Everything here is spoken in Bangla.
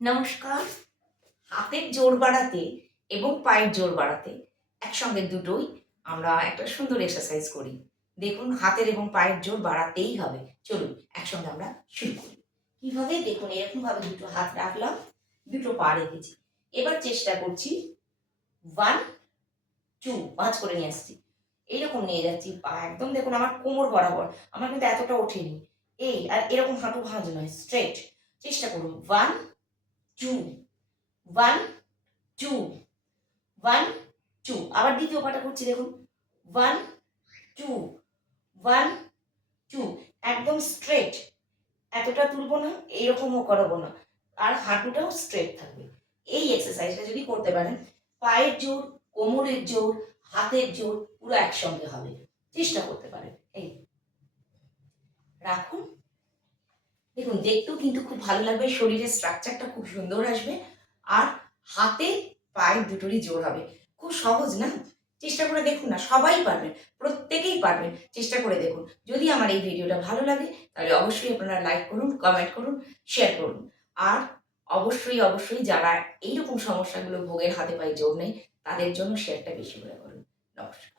নমস্কার। হাতের জোর বাড়াতে এবং পায়ের জোর বাড়াতে একসঙ্গে দুটোই আমরা একটা সুন্দর এক্সারসাইজ করি। দেখুন, হাতের এবং পায়ের জোর বাড়াতেই হবে। চলুন, একসঙ্গে আমরা শুরু করি। কীভাবে? দেখুন এরকম ভাবে দুটো হাত রাখলাম, দুটো পা রেখেছি। এবার চেষ্টা করছি ওয়ান টু পাঁচ করে নিয়ে আসছি। এইরকম নিয়ে যাচ্ছি, পা একদম দেখুন আমার কোমর বরাবর, আমার কিন্তু এতটা ওঠেনি। এই, আর এরকম হাঁটু ভাঁজ নয় স্ট্রেট চেষ্টা করুন one two one two one two আবার দ্বিতীয় পাটা করছি, দেখুন। ওয়ান টু ওয়ান টু একদম স্ট্রেট এতটা তুলবো না, এইরকমও করাবো না। আর হাঁটুটাও স্ট্রেট থাকবে। এই এক্সারসাইজটা যদি করতে পারেন, পায়ের জোর, কোমরের জোর, হাতের জোর, পুরো একসঙ্গে হবে। চেষ্টা করতে পারেন। এই। রাখুন। দেখুন, দেখতেও কিন্তু খুব ভালো লাগবে, শরীরের স্ট্রাকচারটা খুব সুন্দর আসবে, আর হাতে পায়ে দুটোরই জোর হবে। খুব সহজ না? চেষ্টা করে দেখুন না, সবাই পারবেন, প্রত্যেকেই পারবেন, চেষ্টা করে দেখুন। যদি আমার এই ভিডিওটা ভালো লাগে, তাহলে অবশ্যই আপনারা লাইক করুন কমেন্ট করুন শেয়ার করুন। আর অবশ্যই অবশ্যই যারা এইরকম সমস্যাগুলো ভোগের হাতে পায়ে জোর নেই, তাদের জন্য শেয়ারটা বেশি করে করুন। নমস্কার।